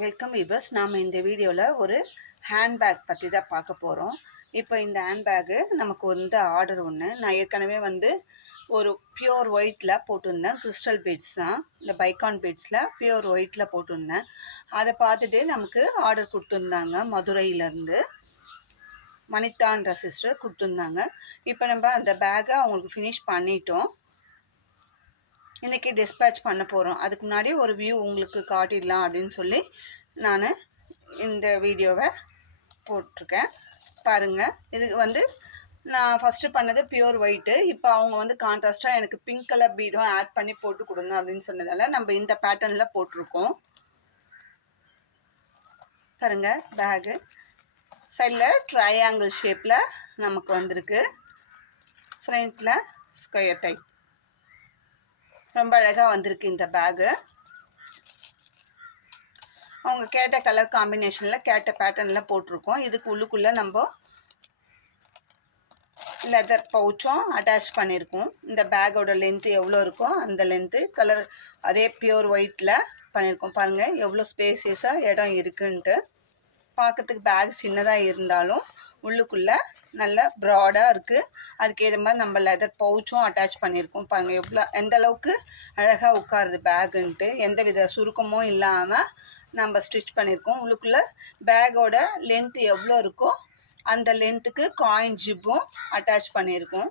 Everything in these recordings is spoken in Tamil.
Welcome viewers. நாம் இந்த வீடியோவில் ஒரு ஹேண்ட்பேக் பற்றி தான் பார்க்க போகிறோம். இப்போ இந்த ஹேண்ட்பேக்கு நமக்கு வந்து ஆர்டர் ஒன்று. நான் ஏற்கனவே வந்து ஒரு பியூர் ஒயிட்டில் போட்டிருந்தேன். கிறிஸ்டல் பீட்ஸ் தான், இந்த பைக்கான் பீட்ஸில் பியூர் ஒயிட்டில் போட்டிருந்தேன். அதை பார்த்துட்டு நமக்கு ஆர்டர் கொடுத்துருந்தாங்க. மதுரையிலேருந்து மணித்தான்ற சிஸ்டர் கொடுத்துருந்தாங்க. இப்போ நம்ம அந்த பேக்கை அவங்களுக்கு ஃபினிஷ் பண்ணிட்டோம். இன்றைக்கி டிஸ்பேட்ச் பண்ண போகிறோம். அதுக்கு முன்னாடி ஒரு வியூ உங்களுக்கு காட்டிடலாம் அப்படின்னு சொல்லி நான் இந்த வீடியோவை போட்டிருக்கேன். பாருங்கள், இதுக்கு வந்து நான் ஃபஸ்ட்டு பண்ணது பியூர் ஒயிட்டு. இப்போ அவங்க வந்து கான்ட்ராஸ்ட்டாக எனக்கு பிங்க் கலர் பீடும் ஆட் பண்ணி போட்டு கொடுங்க அப்படின்னு சொன்னதால நம்ம இந்த பேட்டர்னில் போட்டிருக்கோம். பாருங்கள், பேகு சைடில் ட்ரையாங்கிள் ஷேப்பில் நமக்கு வந்திருக்கு. ஃப்ரண்ட்டில் ஸ்கொயர் டைப் ரொம்ப அழகாக வந்திருக்கு இந்த பேகு. அவங்க கேட்ட கலர் காம்பினேஷனில் கேட்ட பேட்டர்னில் போட்டிருக்கோம். இதுக்கு உள்ளுக்குள்ளே நம்ம லெதர் பவுச்சும் அட்டாச் பண்ணியிருக்கோம். இந்த பேக்கோட லென்த்து எவ்வளோ இருக்கோ அந்த லென்த்து கலர் அதே பியூர் ஒயிட்டில் பண்ணியிருக்கோம். பாருங்கள் எவ்வளோ ஸ்பேசியஸாக இடம் இருக்குன்ட்டு. பார்க்கறதுக்கு பேக் சின்னதாக இருந்தாலும் உள்ளுக்குள்ளே நல்ல ப்ராடாக இருக்குது. அதுக்கு ஏற்ற மாதிரி நம்ம லெதர் பவுச்சும் அட்டாச் பண்ணியிருக்கோம். பாருங்கள் எவ்வளோ எந்த அளவுக்கு அழகாக உட்காருது பேக்குன்ட்டு. எந்த வித சுருக்கமும் இல்லாமல் நம்ம ஸ்டிச் பண்ணியிருக்கோம். உள்ளுக்குள்ளே பேக்கோட லென்த்து எவ்வளோ இருக்கோ அந்த லென்த்துக்கு காயின் ஜிப்பும் அட்டாச் பண்ணியிருக்கோம்.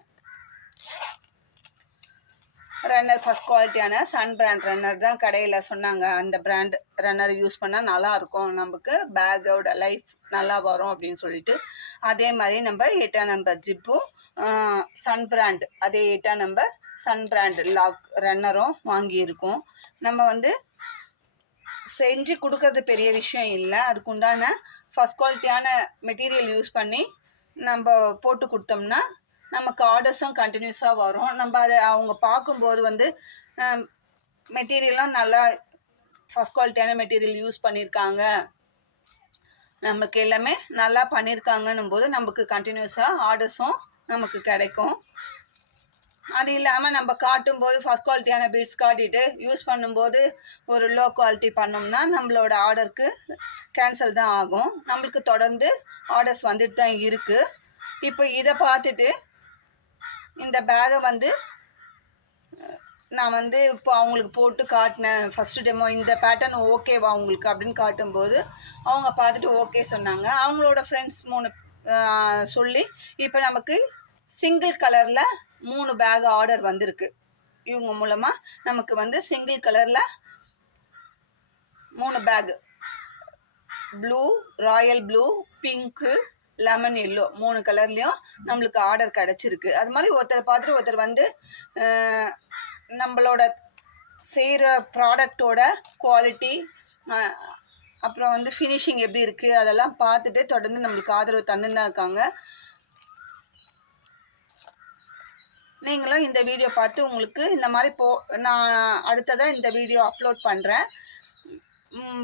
ரன்னர் ஃபஸ்ட் குவாலிட்டியான சன் பிராண்ட் ரன்னர் தான் கடையில் சொன்னாங்க. அந்த பிராண்ட் ரன்னர் யூஸ் பண்ணால் நல்லாயிருக்கும், நமக்கு பேக்கோட லைஃப் நல்லா வரும் அப்படின்னு சொல்லிட்டு. அதே மாதிரி நம்ம 8ஆம் நம்பர் ஜிப்பும் சன் பிராண்ட், அதே 8ஆம் நம்பர் சன் பிராண்ட் லாக் ரன்னரும் வாங்கியிருக்கோம். நம்ம வந்து செஞ்சு கொடுக்கறது பெரிய விஷயம் இல்லை. அதுக்குண்டான ஃபஸ்ட் குவாலிட்டியான மெட்டீரியல் யூஸ் பண்ணி நம்ம போட்டு கொடுத்தோம்னா நமக்கு ஆர்டர்ஸும் கண்டினியூஸாக வரும். நம்ம அதை அவங்க பார்க்கும்போது வந்து மெட்டீரியல்லாம் நல்லா ஃபஸ்ட் குவாலிட்டியான மெட்டீரியல் யூஸ் பண்ணியிருக்காங்க, நமக்கு எல்லாமே நல்லா பண்ணியிருக்காங்கன்னும் போது நமக்கு கண்டினியூஸாக ஆர்டர்ஸும் நமக்கு கிடைக்கும். அது இல்லாமல் நம்ம காட்டும்போது ஃபஸ்ட் குவாலிட்டியான பீட்ஸ் காட்டிட்டு யூஸ் பண்ணும்போது ஒரு லோ குவாலிட்டி பண்ணோம்னா நம்மளோட ஆர்டருக்கு கேன்சல் தான் ஆகும். நம்மளுக்கு தொடர்ந்து ஆர்டர்ஸ் வந்துட்டு தான் இருக்குது. இப்போ இதை பார்த்துட்டு இந்த பேக்கை வந்து நான் வந்து இப்போ அவங்களுக்கு போட்டு காட்டினேன். ஃபஸ்ட்டு டெமோ இந்த பேட்டர்ன் ஓகேவா உங்களுக்கு அப்படின்னு காட்டும்போது அவங்க பார்த்துட்டு ஓகே சொன்னாங்க. அவங்களோட ஃப்ரெண்ட்ஸ் 3 சொல்லி இப்போ நமக்கு சிங்கிள் கலரில் 3 பேக் ஆர்டர் வந்திருக்கு. இவங்க மூலமாக நமக்கு வந்து சிங்கிள் கலரில் 3 pack, blue, royal blue, pink, lemon yellow 3 கலர்லேயும் நம்மளுக்கு ஆர்டர் கிடச்சிருக்கு. அது மாதிரி ஒருத்தர் பார்த்துட்டு ஒருத்தர் வந்து நம்மளோட செய்கிற ப்ராடக்டோட குவாலிட்டி அப்புறம் வந்து ஃபினிஷிங் எப்படி இருக்குது அதெல்லாம் பார்த்துட்டு தொடர்ந்து நம்மளுக்கு ஆதரவு தந்துன்னு தான் இருக்காங்க. நீங்களும் இந்த வீடியோ பார்த்து உங்களுக்கு இந்த மாதிரி நான் அடுத்ததாக இந்த வீடியோ அப்லோட் பண்ணுறேன்.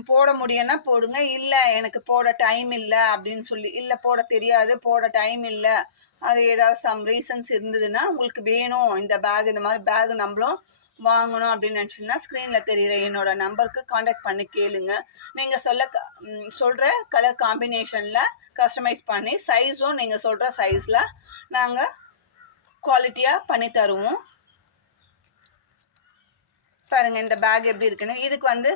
போட முடியும்னா போடுங்க, இல்லை எனக்கு போட டைம் இல்லை அப்படின்னு சொல்லி, இல்லை போட தெரியாது, போட டைம் இல்லை, அது ஏதாவது சம் ரீசன்ஸ் இருந்ததுன்னா உங்களுக்கு வேணும் இந்த பேக், இந்த மாதிரி பேக் நம்மளும் வாங்கணும் அப்படின்னு நினச்சிங்கன்னா ஸ்க்ரீனில் தெரிகிற என்னோட நம்பருக்கு காண்டாக்ட் பண்ணி கேளுங்க. நீங்கள் சொல்கிற கலர் காம்பினேஷனில் கஸ்டமைஸ் பண்ணி சைஸும் நீங்கள் சொல்கிற சைஸில் நாங்கள் குவாலிட்டியாக பண்ணி தருவோம். பாருங்கள் இந்த பேக் எப்படி இருக்குன்னு. இதுக்கு வந்து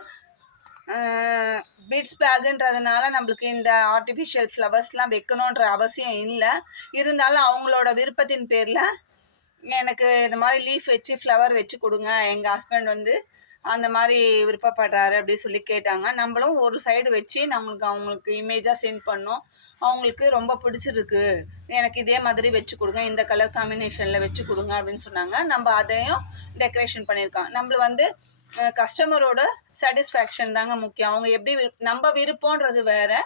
பீட்ஸ் பேக்குன்றதுனால நம்மளுக்கு இந்த ஆர்டிஃபிஷியல் ஃப்ளவர்ஸ்லாம் வைக்கணுன்ற அவசியம் இல்லை. இருந்தாலும் அவங்களோட விருப்பத்தின் பேரில் எனக்கு இந்த மாதிரி லீஃப் வச்சு ஃப்ளவர் வச்சு கொடுங்க, எங்கள் ஹஸ்பண்ட் வந்து அந்த மாதிரி விருப்பப்படுறாரு அப்படின்னு சொல்லி கேட்டாங்க. நம்மளும் ஒரு சைடு வச்சு அவங்களுக்கு இமேஜாக சென்ட் பண்ணோம். அவங்களுக்கு ரொம்ப பிடிச்சிருக்கு, எனக்கு இதே மாதிரி வச்சு கொடுங்க, இந்த கலர் காம்பினேஷனில் வச்சு கொடுங்க அப்படின்னு சொன்னாங்க. நம்ம அதையும் டெக்கரேஷன் பண்ணியிருக்கோம். நம்மள வந்து கஸ்டமரோட சாட்டிஸ்ஃபேக்ஷன் தாங்க முக்கியம். அவங்க எப்படி நம்ம விருப்பன்றது வேறு,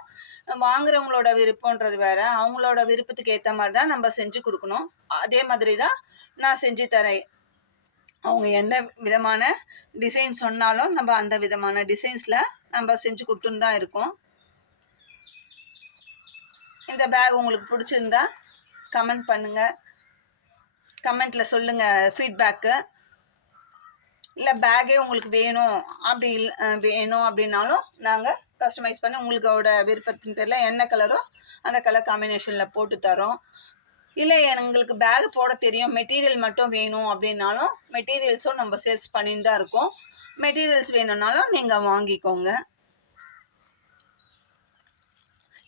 வாங்குறவங்களோட விருப்பன்றது வேறு. அவங்களோட விருப்பத்துக்கு ஏற்ற மாதிரி தான் நம்ம செஞ்சு கொடுக்கணும். அதே மாதிரி தான் நான் செஞ்சு தரேன். அவங்க எந்த விதமான டிசைன் சொன்னாலும் நம்ம அந்த விதமான டிசைன்ஸில் நம்ம செஞ்சு கொடுத்துன்னு தான் இருக்கோம். இந்த பேக் உங்களுக்கு பிடிச்சிருந்தா கமெண்ட் பண்ணுங்கள், கமெண்ட்டில் சொல்லுங்கள் ஃபீட்பேக்கு. இல்லை பேக்கே உங்களுக்கு வேணும் அப்படின்னாலும் நாங்கள் கஸ்டமைஸ் பண்ணி உங்களோட விருப்பத்தின் பேரில் என்ன கலரோ அந்த கலர் காம்பினேஷனில் போட்டு தரோம். இல்லை எங்களுக்கு பேக் போட தெரியும், மெட்டீரியல் மட்டும் வேணும் அப்படின்னாலும் மெட்டீரியல்ஸும் நம்ம சேல்ஸ் பண்ணிட்டு தான் இருக்கோம். மெட்டீரியல்ஸ் வேணும்னாலும் நீங்கள் வாங்கிக்கோங்க.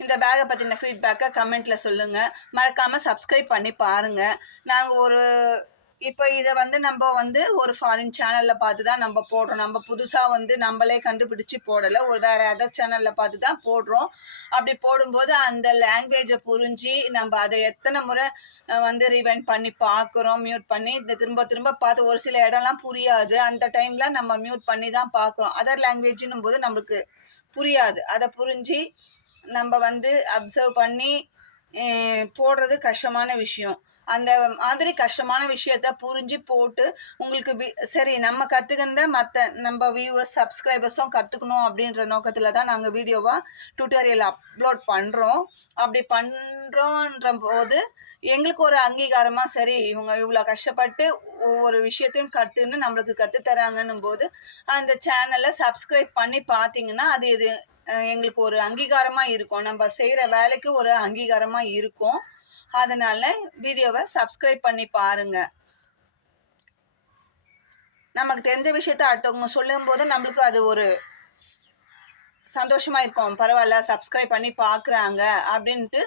இந்த பேக்கை பற்றின ஃபீட்பேக்கை கமெண்ட்டில் சொல்லுங்கள். மறக்காமல் சப்ஸ்கிரைப் பண்ணி பாருங்கள். நாங்கள் இப்போ இதை நம்ம ஒரு ஃபாரின் சேனலில் பார்த்து தான் நம்ம போடுறோம். நம்ம புதுசாக நம்மளே கண்டுபிடிச்சி போடலை, வேறு அதர் சேனலில் பார்த்து தான் போடுறோம். அப்படி போடும்போது அந்த லாங்குவேஜை புரிஞ்சு நம்ம அதை எத்தனை முறை ரிவைண்ட் பண்ணி பார்க்குறோம், மியூட் பண்ணி திரும்ப திரும்ப பார்த்து ஒரு சில இடம்லாம் புரியாது. அந்த டைமில் நம்ம மியூட் பண்ணி தான் பார்க்குறோம். அதர் லாங்குவேஜ்னும் போது நம்மளுக்கு புரியாது. அதை புரிஞ்சு நம்ம அப்சர்வ் பண்ணி போடுறது கஷ்டமான விஷயம். அந்த மாதிரி கஷ்டமான விஷயத்த புரிஞ்சு போட்டு உங்களுக்கு சரி நம்ம கற்றுக்கின்ற மற்ற நம்ம வியூவர்ஸ் சப்ஸ்கிரைபர்ஸும் கற்றுக்கணும் அப்படின்ற நோக்கத்தில் தான் நாங்கள் வீடியோவாக டியூட்டோரியல் அப்லோட் பண்ணுறோம். அப்படி பண்ணுறோன்ற போது எங்களுக்கு ஒரு அங்கீகாரமாக சரி இவங்க இவ்வளோ கஷ்டப்பட்டு ஒவ்வொரு விஷயத்தையும் கற்றுன்னு நம்மளுக்கு கற்றுத்தராங்கன்னும் போது அந்த சேனலை சப்ஸ்கிரைப் பண்ணி பார்த்தீங்கன்னா அது எங்களுக்கு ஒரு அங்கீகாரமாக இருக்கும். நம்ம செய்கிற வேலைக்கு ஒரு அங்கீகாரமாக இருக்கும். அதனால வீடியோவை சப்ஸ்கிரைப் பண்ணி பாருங்க. நமக்கு தெரிஞ்ச விஷயத்த அடுத்தவங்க சொல்லும் போது நம்மளுக்கு அது ஒரு சந்தோஷமா இருக்கும். பரவாயில்ல சப்ஸ்கிரைப் பண்ணி பார்க்குறாங்க அப்படின்ட்டு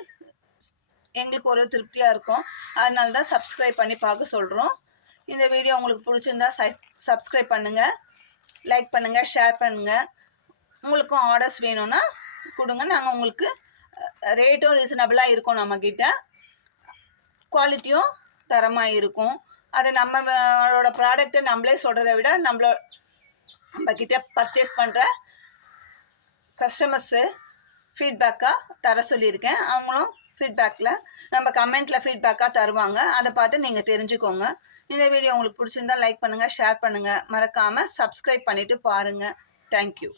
எங்களுக்கு ஒரு திருப்தியாக இருக்கும். அதனால தான் சப்ஸ்கிரைப் பண்ணி பார்க்க சொல்கிறோம். இந்த வீடியோ உங்களுக்கு பிடிச்சிருந்தா சப்ஸ்கிரைப் பண்ணுங்கள், லைக் பண்ணுங்கள், ஷேர் பண்ணுங்கள். உங்களுக்கும் ஆர்டர்ஸ் வேணும்னா கொடுங்க. நாங்கள் உங்களுக்கு ரேட்டும் ரீசனபிளாக இருக்கும், நம்மக்கிட்ட குவாலிட்டியும் தரமாக இருக்கும். அது நம்மளோட ப்ராடக்ட்டை நம்மளே சொல்கிறத விட நம்மக்கிட்ட பர்ச்சேஸ் பண்ணுற கஸ்டமர்ஸு ஃபீட்பேக்காக தர சொல்லியிருக்கேன். அவங்களும் ஃபீட்பேக்கில் நம்ம கமெண்ட்டில் ஃபீட்பேக்காக தருவாங்க. அதை பார்த்து நீங்கள் தெரிஞ்சுக்கோங்க. இந்த வீடியோ உங்களுக்கு பிடிச்சிருந்தா லைக் பண்ணுங்கள், ஷேர் பண்ணுங்கள். மறக்காமல் சப்ஸ்கிரைப் பண்ணிவிட்டு பாருங்கள். தேங்க்யூ.